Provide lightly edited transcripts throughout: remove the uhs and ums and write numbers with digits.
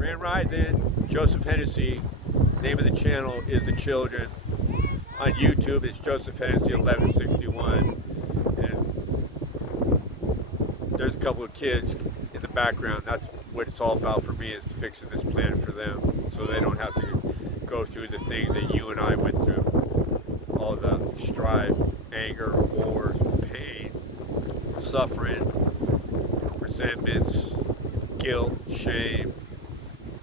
Grand Rising, Joseph Hennessy. Name of the channel is The Children. On YouTube, it's Joseph Hennessy 1161. And there's a couple of kids in the background. That's what it's all about for me, is fixing this planet for them so they don't have to go through the things that you and I went through. All the strife, anger, wars, pain, suffering, resentments, guilt, shame,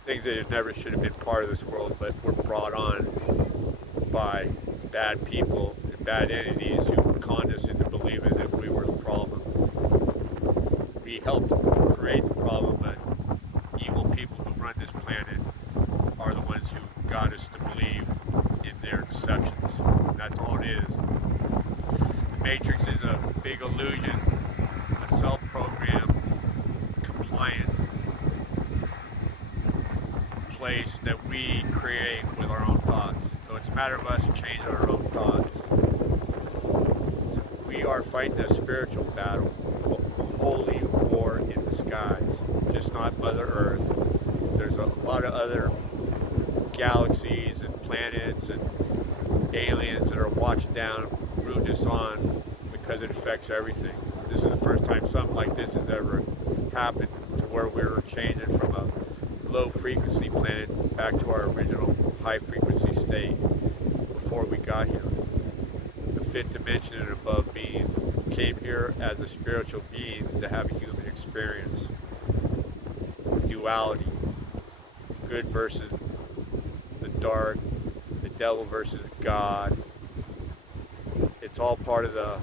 things that never should have been part of this world, but were brought on by bad people and bad entities who conned us into believing that we were the problem. We helped create the problem, but evil people who run this planet are the ones who got us to believe in their deceptions. And that's all it is. The Matrix is a big illusion, a self-programmed, compliant place that we create with our own thoughts. So it's a matter of us changing our own thoughts. We are fighting a spiritual battle, a holy war in the skies, just not Mother Earth. There's a lot of other galaxies and planets and aliens that are watching down, rooting us on, because it affects everything. This is the first time something like this has ever happened, to where we were changing from a low frequency planet back to our original high frequency state before we got here. The fifth dimension and above being came here as a spiritual being to have a human experience. Duality, good versus the dark, the devil versus God. It's all part of the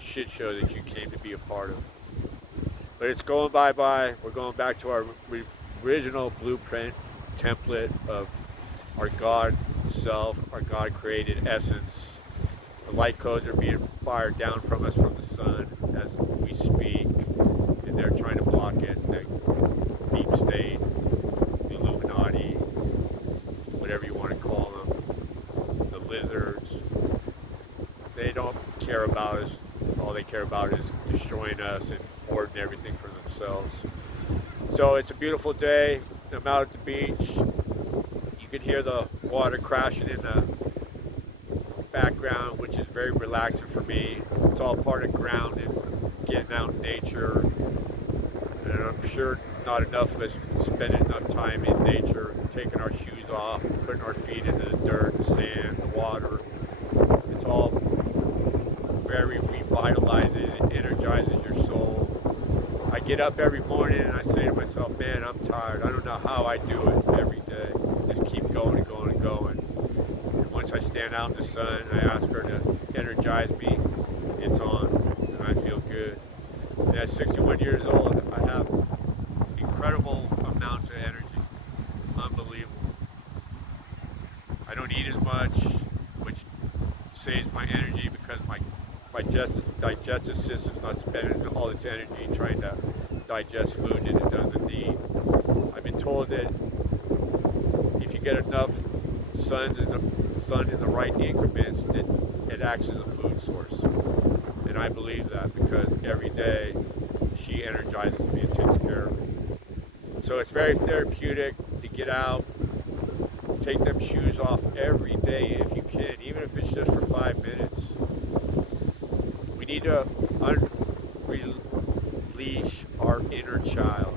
shit show that you came to be a part of. But it's going bye-bye. We're going back to our original blueprint template of our God self, our God created essence. The light codes are being fired down from us from the sun as we speak, and they're trying to block it. The deep state, the Illuminati, whatever you want to call them, the lizards, they don't care about us. All they care about is destroying us and hoarding everything for themselves. So it's a beautiful day. I'm out at the beach. You can hear the water crashing in the background, which is very relaxing for me. It's all part of grounding, getting out in nature. And I'm sure not enough of us spending enough time in nature, taking our shoes off, putting our feet into the dirt, the sand, the water. It's all very revitalizing. It energizes your soul. I get up every morning and I say to myself, man, I'm tired. I don't know how I do it every day. Just keep going and going and going. And once I stand out in the sun, I ask her to energize me. It's on, and I feel good. And at 61 years old, I have incredible amounts of energy. Unbelievable. I don't eat as much, which saves my energy because my digestive system's not spending all its energy trying to digest food that it doesn't need. I've been told that if you get enough sun in the right increments, that it acts as a food source. And I believe that because every day she energizes me and takes care of me. So it's very therapeutic to get out, take them shoes off every day if you can, even if it's just for 5 minutes. We need to unleash our inner child.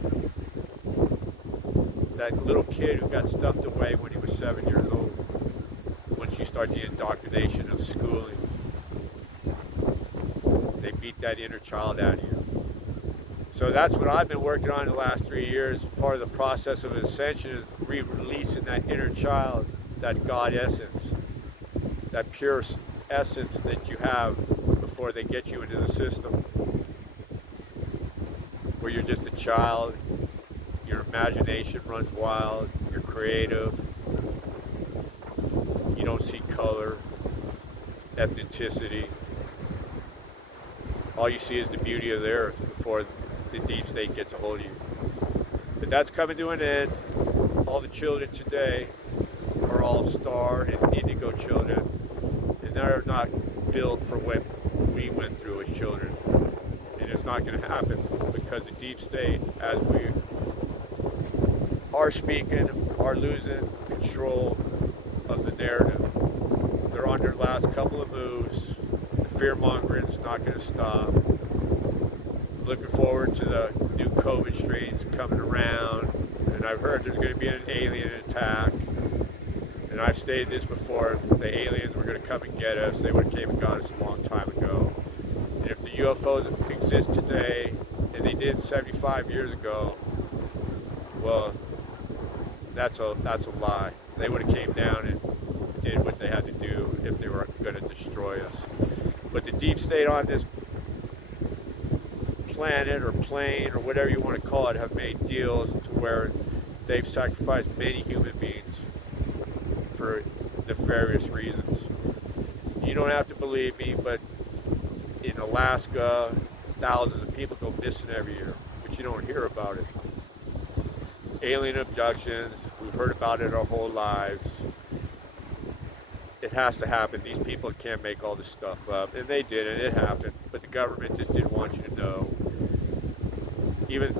That little kid who got stuffed away when he was 7 years old. Once you start the indoctrination of schooling, they beat that inner child out of you. So that's what I've been working on the last 3 years. Part of the process of ascension is releasing that inner child, that God essence, that pure essence that you have before they get you into the system, where you're just a child, your imagination runs wild, you're creative, you don't see color, ethnicity. All you see is the beauty of the earth before the deep state gets a hold of you. But that's coming to an end. All the children today are all star and indigo children, and they're not built for what we went through as children. And it's not going to happen because the deep state, as we are are speaking, are losing control of the narrative. They're on their last couple of moves. The fear mongering is not going to stop. Looking forward to the new COVID strains coming around, and I've heard there's going to be an alien attack. And I've stated this before: if the aliens were going to come and get us, they would have came and got us a long time ago. And if the UFOs exist today, and they did 75 years ago, well, that's a lie. They would have came down and did what they had to do if they were going to destroy us. But the deep state on this planet or plane or whatever you want to call it have made deals to where they've sacrificed many human beings for nefarious reasons. You don't have to believe me, but in Alaska, thousands of people go missing every year, but you don't hear about it. Alien abductions, we've heard about it our whole lives. It has to happen. These people can't make all this stuff up, and they did it. It happened, but the government just didn't want you to know. Even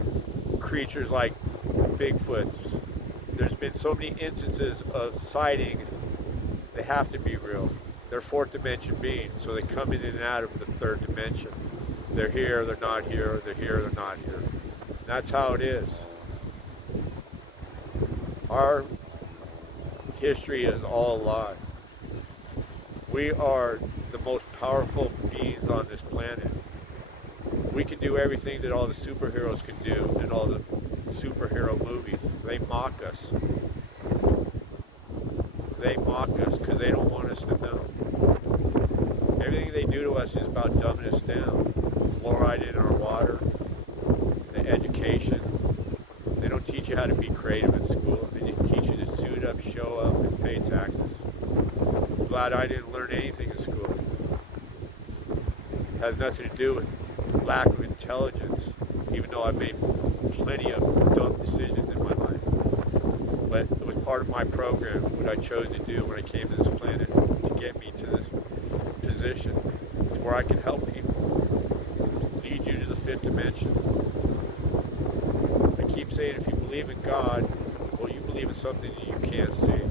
creatures like Bigfoot, there's been so many instances of sightings, they have to be real. They're fourth dimension beings, so they come in and out of the third dimension. They're here, they're not here, they're here, they're not here. That's how it is. Our history is all a lie. We are the most powerful beings on this planet. We can do everything that all the superheroes can do in all the superhero movies. They mock us. They mock us because they don't want us to know. Everything they do to us is about dumbing us down. Fluoride in our water, the education. They don't teach you how to be creative in school. They just teach you to suit up, show up, and pay taxes. I'm glad I didn't learn anything in school. It has nothing to do with lack of intelligence, even though I made plenty of dumb decisions in my life. But it was part of my program, what I chose to do when I came to this planet, to get me to this position to where I can help people, lead you to the fifth dimension. I keep saying, if you believe in God, well, you believe in something that you can't see.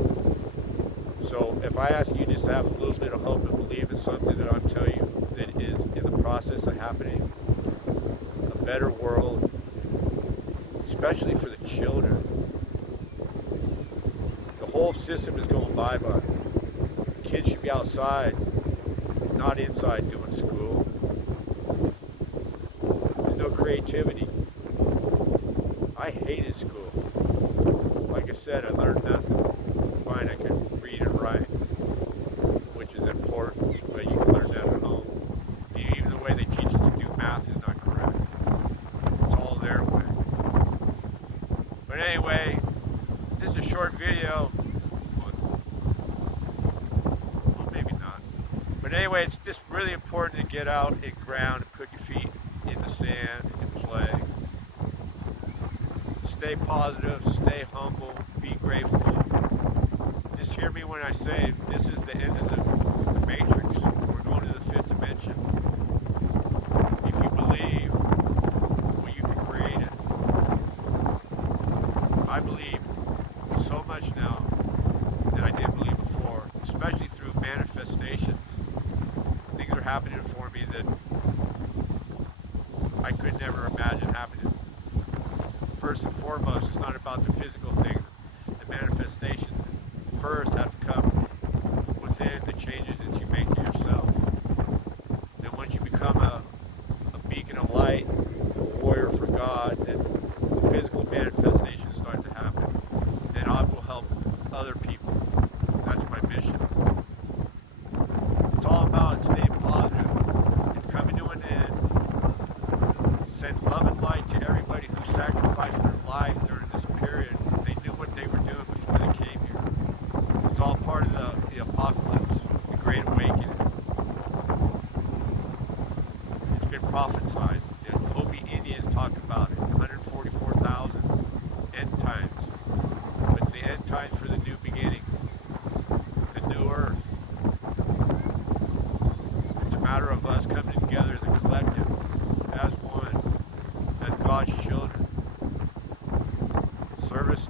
So if I ask you just to have a little bit of hope and believe in something that I'm telling you that is in the process of happening, a better world, especially for the children. The whole system is going bye-bye. Kids should be outside, not inside doing school. There's no creativity. I hated school. Like I said, I learned nothing. Fine, I could read and write, which is important, but you can learn that at home. Even the way they teach us to do math is not correct. It's all their way. But anyway, this is a short video. Well, maybe not. But anyway, it's just really important to get out and ground and put your feet in the sand and play. Stay positive, stay humble, be grateful. Just hear me when I say this is the end of the matrix. We're going to the fifth dimension. If you believe, well, you can create it. I believe so much now than I did believe before, especially through manifestations. Things are happening for me that I could never imagine happening. First and foremost, it's not about the physical thing. The manifestations first have to come within the changes that you make to yourself. Then once you become a beacon of light, a warrior for God, then the physical manifestations start to happen. Then I will help other people. That's my mission. It's all about staying positive. It's coming to an end. Send love and light to everybody who sacrificed their life during this period. They knew what they were doing before they came here. It's all part of the apocalypse, the Great Awakening. It's been prophesied. The Hopi Indians talk about it, 144,000 end times. It's the end times for the new beginning, the new earth. It's a matter of us coming together as a collective, as one, as God's children. Service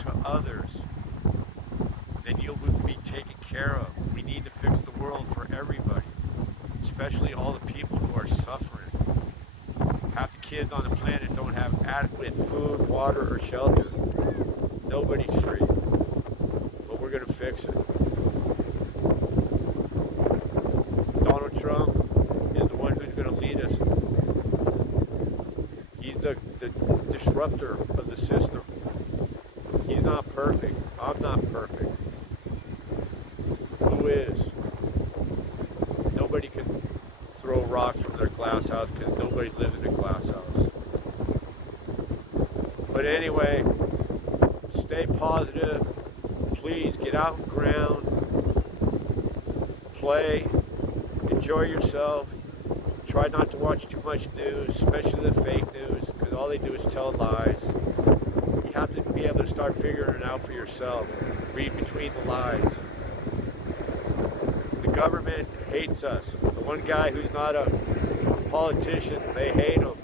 to others, then you'll be taken care of. We need to fix the world for everybody, especially all the people who are suffering. Half the kids on the planet don't have adequate food, water, or shelter. Nobody's free. But we're going to fix it. Donald Trump is the one who's going to lead us. He's the disruptor of the system. He's not perfect. I'm not perfect. Who is? Nobody can throw rocks from their glass house because nobody lives in a glass house. But anyway, stay positive. Please get out and ground. Play. Enjoy yourself. Try not to watch too much news, especially the fake news, because all they do is tell lies. You have to be able to start figuring it out for yourself. Read between the lies. The government hates us. The one guy who's not a politician, they hate him.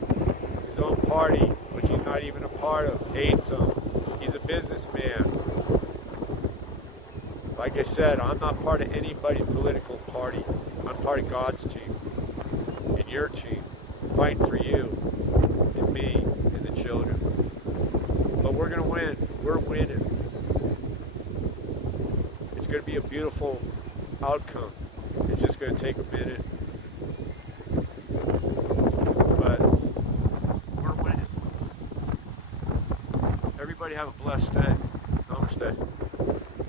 His own party, which he's not even a part of, hates him. He's a businessman. Like I said, I'm not part of anybody's political party. I'm part of God's team and your team, fighting for you and me and the children. But we're going to win. We're winning. It's going to be a beautiful outcome. It's just going to take a minute. But we're winning. Everybody have a blessed day. Namaste.